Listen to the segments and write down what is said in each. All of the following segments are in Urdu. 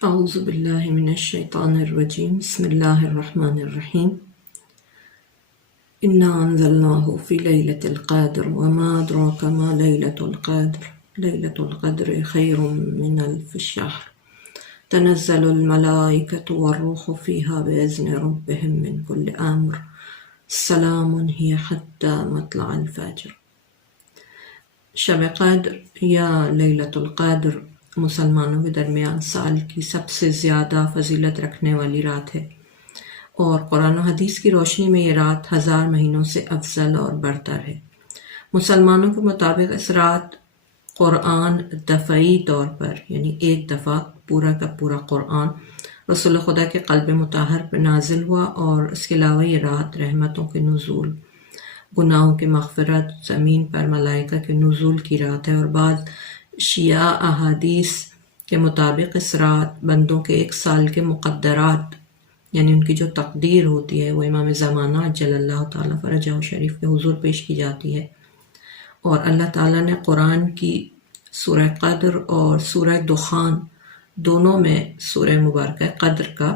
اعوذ باللہ من الشیطان الرجیم بسم اللہ الرحمن الرحیم انا انزلناہ فی لیلۃ القدر وما ادراک ما لیلۃ القدر لیلۃ القدر خیر من الف شہر تنزل الملائکۃ والروح فیہا باذن ربہم من کل امر سلام ہی حتی مطلع الفجر۔ شب قدر یا لیلۃ القدر مسلمانوں کے درمیان سال کی سب سے زیادہ فضیلت رکھنے والی رات ہے، اور قرآن و حدیث کی روشنی میں یہ رات 1000 مہینوں سے افضل اور برتر ہے۔ مسلمانوں کے مطابق اس رات قرآن دفعی طور پر یعنی ایک دفعہ پورا کا پورا قرآن رسول خدا کے قلب مطہر پر نازل ہوا، اور اس کے علاوہ یہ رات رحمتوں کے نزول، گناہوں کی مغفرت، زمین پر ملائکہ کے نزول کی رات ہے۔ اور بعض شیعہ احادیث کے مطابق اس رات بندوں کے 1 سال کے مقدرات یعنی ان کی جو تقدیر ہوتی ہے وہ امام زمانہ جل اللہ تعالیٰ فرجہ شریف کے حضور پیش کی جاتی ہے، اور اللہ تعالیٰ نے قرآن کی سورہ قدر اور سورہ دخان دونوں میں سورہ مبارکہ قدر کا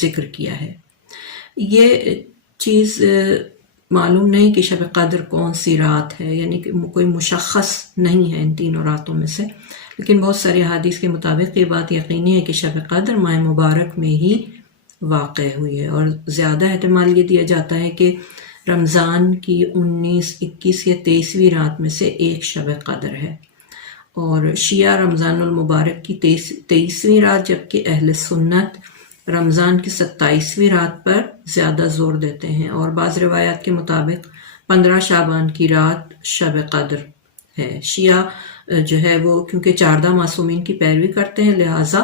ذکر کیا ہے۔ یہ چیز معلوم نہیں کہ شب قدر کون سی رات ہے، یعنی کہ کوئی مشخص نہیں ہے ان تینوں راتوں میں سے، لیکن بہت ساری احادیث کے مطابق یہ بات یقینی ہے کہ شب قدر ماہ مبارک میں ہی واقع ہوئی ہے، اور زیادہ احتمال یہ دیا جاتا ہے کہ رمضان کی 19، 21 یا 23ویں رات میں سے ایک شب قدر ہے، اور شیعہ رمضان المبارک کی 23ویں رات، جبکہ اہل سنت رمضان کی 27ویں رات پر زیادہ زور دیتے ہیں، اور بعض روایات کے مطابق 15 شعبان کی رات شب قدر ہے۔ شیعہ جو ہے وہ کیونکہ 14 معصومین کی پیروی کرتے ہیں، لہٰذا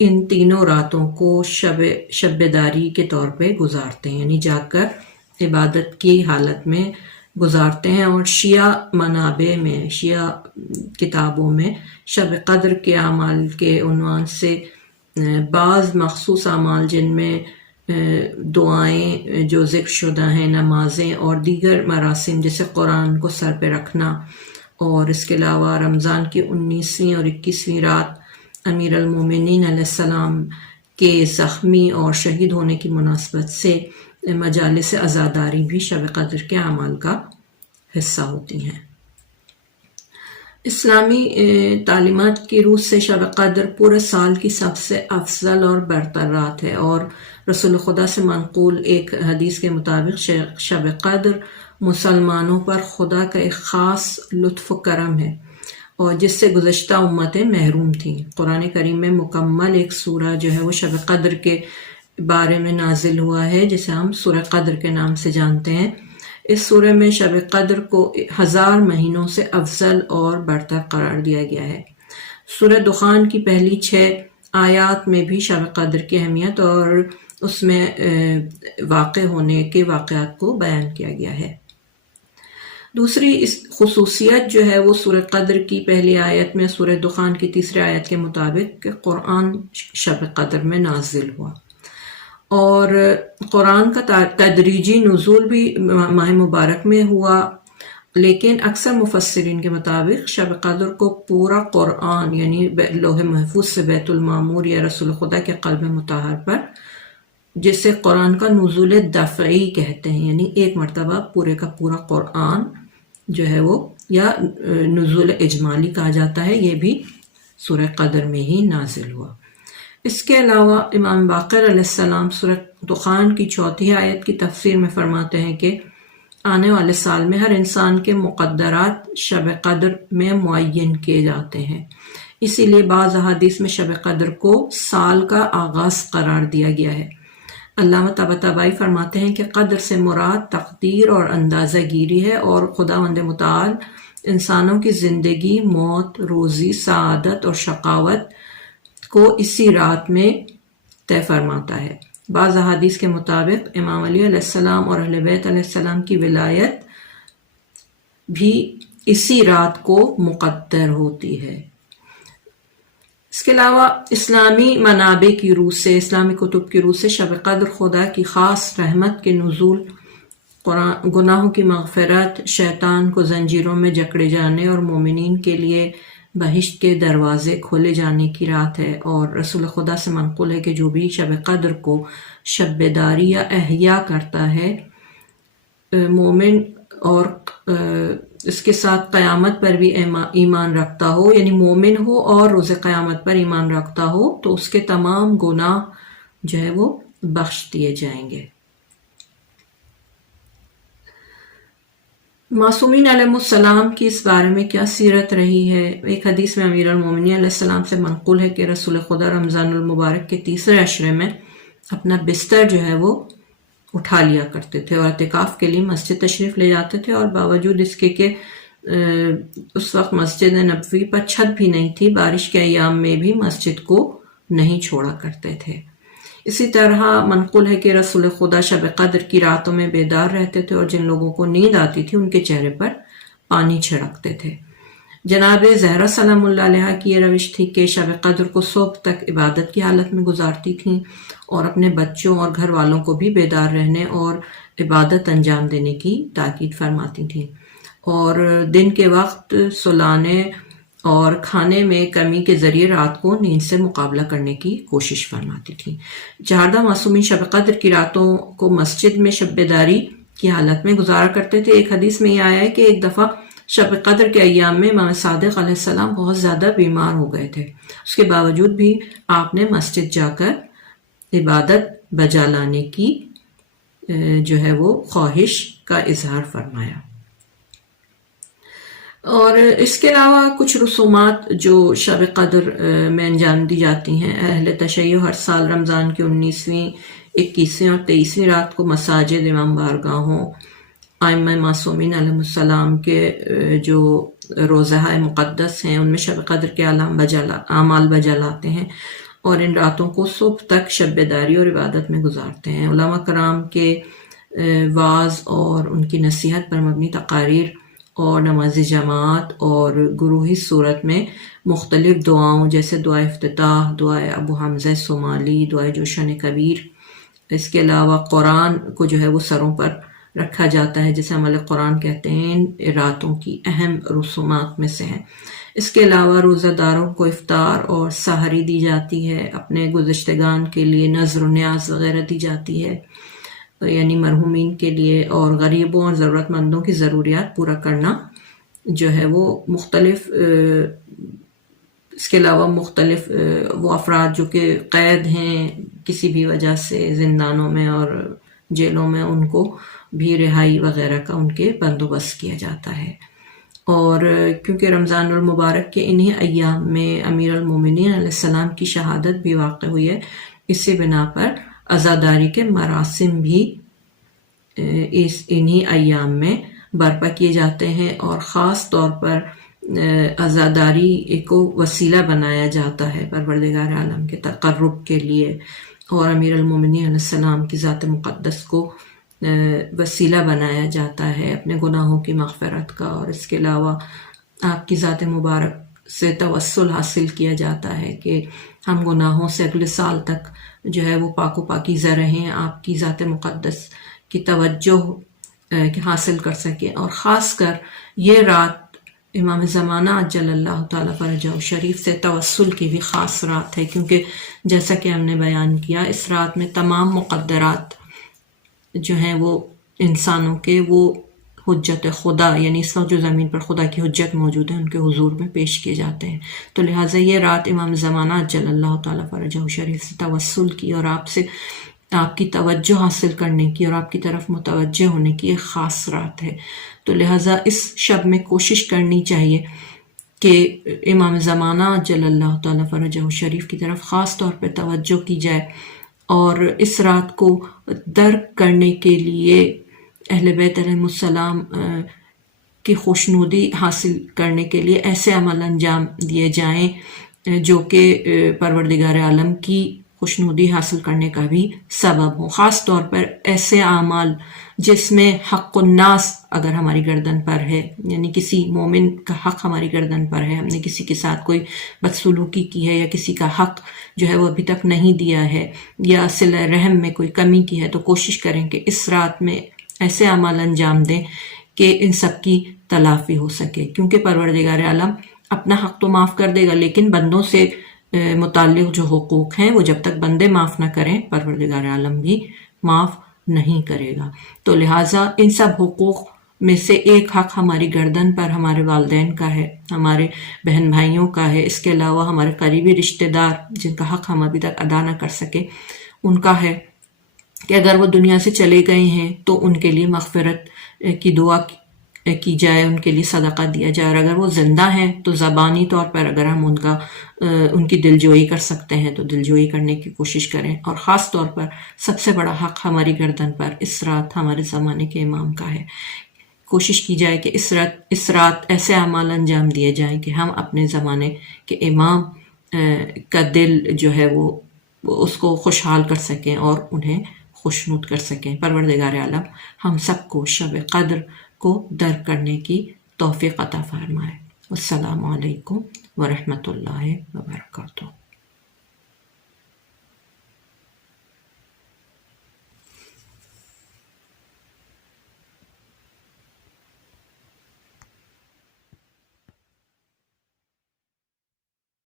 ان تینوں راتوں کو شب بیداری کے طور پہ گزارتے ہیں، یعنی جاگ کر عبادت کی حالت میں گزارتے ہیں۔ اور شیعہ منابع میں، شیعہ کتابوں میں شب قدر کے اعمال کے عنوان سے بعض مخصوص اعمال جن میں دعائیں جو ذکر شدہ ہیں، نمازیں اور دیگر مراسم جیسے قرآن کو سر پہ رکھنا، اور اس کے علاوہ رمضان کی 19ویں اور 21ویں رات امیر المومنین علیہ السلام کے زخمی اور شہید ہونے کی مناسبت سے مجالس عزاداری بھی شب قدر کے اعمال کا حصہ ہوتی ہیں۔ اسلامی تعلیمات کی روح سے شب قدر پورے سال کی سب سے افضل اور برتر رات ہے، اور رسول خدا سے منقول ایک حدیث کے مطابق شب قدر مسلمانوں پر خدا کا ایک خاص لطف و کرم ہے، اور جس سے گزشتہ امتیں محروم تھیں۔ قرآن کریم میں مکمل ایک سورہ جو ہے وہ شب قدر کے بارے میں نازل ہوا ہے، جسے ہم سورہ قدر کے نام سے جانتے ہیں۔ اس سورہ میں شب قدر کو 1000 مہینوں سے افضل اور برتر قرار دیا گیا ہے۔ سورہ دخان کی پہلی 6 آیات میں بھی شب قدر کی اہمیت اور اس میں واقع ہونے کے واقعات کو بیان کیا گیا ہے۔ دوسری اس خصوصیت جو ہے وہ سورہ قدر کی پہلی آیت میں، سورہ دخان کی 3 آیت کے مطابق کہ قرآن شب قدر میں نازل ہوا، اور قرآن کا تدریجی نزول بھی ماہ مبارک میں ہوا، لیکن اکثر مفسرین کے مطابق شب قدر کو پورا قرآن یعنی لوح محفوظ سے بیت المعمور یا رسول خدا کے قلب مطہر پر، جسے قرآن کا نزول دفعی کہتے ہیں، یعنی ایک مرتبہ پورے کا پورا قرآن جو ہے وہ، یا نزول اجمالی کہا جاتا ہے، یہ بھی سورہ قدر میں ہی نازل ہوا۔ اس کے علاوہ امام باقر علیہ السلام سورہ دخان کی 4 آیت کی تفسیر میں فرماتے ہیں کہ آنے والے سال میں ہر انسان کے مقدرات شب قدر میں معین کیے جاتے ہیں، اسی لیے بعض احادیث میں شب قدر کو سال کا آغاز قرار دیا گیا ہے۔ علامہ طباطبائی فرماتے ہیں کہ قدر سے مراد تقدیر اور اندازہ گیری ہے، اور خداوند متعال انسانوں کی زندگی، موت، روزی، سعادت اور شقاوت کو اسی رات میں طے فرماتا ہے۔ بعض احادیث کے مطابق امام علی علیہ السلام اور اہل بیت علیہ السلام کی ولایت بھی اسی رات کو مقدر ہوتی ہے۔ اس کے علاوہ اسلامی منابع کی روح سے، اسلامی کتب کی روح سے شب قدر خدا کی خاص رحمت کے نزول، گناہوں کی مغفرت، شیطان کو زنجیروں میں جکڑے جانے اور مومنین کے لیے بہشت کے دروازے کھولے جانے کی رات ہے، اور رسول خدا سے منقول ہے کہ جو بھی شب قدر کو شب بیداری یا احیا کرتا ہے، مومن اور اس کے ساتھ قیامت پر بھی ایمان رکھتا ہو، یعنی مومن ہو اور روز قیامت پر ایمان رکھتا ہو، تو اس کے تمام گناہ جو ہے وہ بخش دیے جائیں گے۔ معصومین علیہ السلام کی اس بارے میں کیا سیرت رہی ہے؟ ایک حدیث میں امیر المومنین علیہ السلام سے منقول ہے کہ رسول خدا رمضان المبارک کے تیسرے عشرے میں اپنا بستر جو ہے وہ اٹھا لیا کرتے تھے اور اعتکاف کے لیے مسجد تشریف لے جاتے تھے، اور باوجود اس کے کہ اس وقت مسجد نبوی پر چھت بھی نہیں تھی، بارش کے ایام میں بھی مسجد کو نہیں چھوڑا کرتے تھے۔ اسی طرح منقول ہے کہ رسول خدا شب قدر کی راتوں میں بیدار رہتے تھے، اور جن لوگوں کو نیند آتی تھی ان کے چہرے پر پانی چھڑکتے تھے۔ جناب زہرا سلام اللہ علیہ کی یہ روش تھی کہ شب قدر کو صبح تک عبادت کی حالت میں گزارتی تھیں، اور اپنے بچوں اور گھر والوں کو بھی بیدار رہنے اور عبادت انجام دینے کی تاکید فرماتی تھیں، اور دن کے وقت سلانے اور کھانے میں کمی کے ذریعے رات کو نیند سے مقابلہ کرنے کی کوشش فرماتی تھیں۔ چہاردہ معصومین شب قدر کی راتوں کو مسجد میں شب بیداری کی حالت میں گزارا کرتے تھے۔ ایک حدیث میں یہ آیا ہے کہ ایک دفعہ شب قدر کے ایام میں امام صادق علیہ السلام بہت زیادہ بیمار ہو گئے تھے، اس کے باوجود بھی آپ نے مسجد جا کر عبادت بجا لانے کی جو ہے وہ خواہش کا اظہار فرمایا۔ اور اس کے علاوہ کچھ رسومات جو شب قدر میں انجام دی جاتی ہیں، اہل تشیع ہر سال رمضان کی 19ویں، 21ویں اور 23ویں رات کو مساجد، امام بارگاہوں، ائمہ معصومین علیہ السلام کے جو روضہ مقدس ہیں ان میں شب قدر کے اعمال بجا لاتے ہیں، اور ان راتوں کو صبح تک شب بیداری اور عبادت میں گزارتے ہیں۔ علماء کرام کے وعظ اور ان کی نصیحت پر مبنی تقاریر اور نماز جماعت اور گروہی صورت میں مختلف دعاؤں جیسے دعائے افتتاح، دعائے ابو حمزہ صومالی، دعائے جوشن کبیر، اس کے علاوہ قرآن کو جو ہے وہ سروں پر رکھا جاتا ہے جسے عمل قرآن کہتے ہیں، ان راتوں کی اہم رسومات میں سے ہے۔ اس کے علاوہ روزہ داروں کو افطار اور سحری دی جاتی ہے، اپنے گزشتگان کے لیے نذر و نیاز وغیرہ دی جاتی ہے، یعنی مرحومین کے لیے، اور غریبوں اور ضرورت مندوں کی ضروریات پورا کرنا جو ہے وہ مختلف اس کے علاوہ مختلف وہ افراد جو کہ قید ہیں کسی بھی وجہ سے زندانوں میں اور جیلوں میں، ان کو بھی رہائی وغیرہ کا ان کے بندوبست کیا جاتا ہے۔ اور کیونکہ رمضان المبارک کے انہی ایام میں امیر المومنین علیہ السلام کی شہادت بھی واقع ہوئی ہے، اسی بنا پر عزاداری کے مراسم بھی انہی ایام میں برپا کیے جاتے ہیں، اور خاص طور پر عزاداری کو وسیلہ بنایا جاتا ہے پروردگار عالم کے تقرب کے لیے، اور امیر المومنین علیہ السلام کی ذات مقدس کو وسیلہ بنایا جاتا ہے اپنے گناہوں کی مغفرت کا، اور اس کے علاوہ آپ کی ذات مبارک سے توسل حاصل کیا جاتا ہے کہ ہم گناہوں سے اگلے سال تک جو ہے وہ پاک و پاکیزہ رہیں، آپ کی ذات مقدس کی توجہ حاصل کر سکیں۔ اور خاص کر یہ رات امام زمانہ عجل اللہ تعالیٰ فرجہ شریف سے توسل کی بھی خاص رات ہے، کیونکہ جیسا کہ ہم نے بیان کیا اس رات میں تمام مقدرات جو ہیں وہ انسانوں کے وہ حجت خدا، یعنی اس وقت جو زمین پر خدا کی حجت موجود ہے ان کے حضور میں پیش کیے جاتے ہیں، تو لہٰذا یہ رات امام زمانہ عجل اللہ تعالیٰ فرجہ شریف سے توسل کی اور آپ کی توجہ حاصل کرنے کی اور آپ کی طرف متوجہ ہونے کی ایک خاص رات ہے۔ تو لہٰذا اس شب میں کوشش کرنی چاہیے کہ امام زمانہ عجل اللہ تعالیٰ فرجہ شریف کی طرف خاص طور پہ توجہ کی جائے، اور اس رات کو درک کرنے کے لیے اہل بیت علیہ السلام کی خوشنودی حاصل کرنے کے لیے ایسے عمل انجام دیے جائیں جو کہ پروردگار عالم کی خوشنودی حاصل کرنے کا بھی سبب ہو، خاص طور پر ایسے اعمال جس میں حق الناس اگر ہماری گردن پر ہے، یعنی کسی مومن کا حق ہماری گردن پر ہے، ہم نے کسی کے ساتھ کوئی بدسلوکی کی ہے یا کسی کا حق جو ہے وہ ابھی تک نہیں دیا ہے یا صلہ رحم میں کوئی کمی کی ہے، تو کوشش کریں کہ اس رات میں ایسے اعمال انجام دیں کہ ان سب کی تلافی ہو سکے، کیونکہ پروردگار عالم اپنا حق تو معاف کر دے گا، لیکن بندوں سے متعلق جو حقوق ہیں وہ جب تک بندے معاف نہ کریں پروردگار عالم بھی معاف نہیں کرے گا۔ تو لہٰذا ان سب حقوق میں سے ایک حق ہماری گردن پر ہمارے والدین کا ہے، ہمارے بہن بھائیوں کا ہے، اس کے علاوہ ہمارے قریبی رشتہ دار جن کا حق ہم ابھی تک ادا نہ کر سکے ان کا ہے کہ اگر وہ دنیا سے چلے گئے ہیں تو ان کے لیے مغفرت کی دعا کی جائے، ان کے لیے صدقہ دیا جائے، اور اگر وہ زندہ ہیں تو زبانی طور پر اگر ہم ان کی دلجوئی کر سکتے ہیں تو دلجوئی کرنے کی کوشش کریں۔ اور خاص طور پر سب سے بڑا حق ہماری گردن پر اس رات ہمارے زمانے کے امام کا ہے۔ کوشش کی جائے کہ اس رات ایسے اعمال انجام دیے جائیں کہ ہم اپنے زمانے کے امام کا دل جو ہے وہ اس کو خوشحال کر سکیں اور انہیں خوشنود کر سکیں۔ پروردگار عالم ہم سب کو شب قدر کو درک کرنے کی توفیق عطا فرمائے۔ السلام علیکم ورحمۃ اللہ وبرکاتہ۔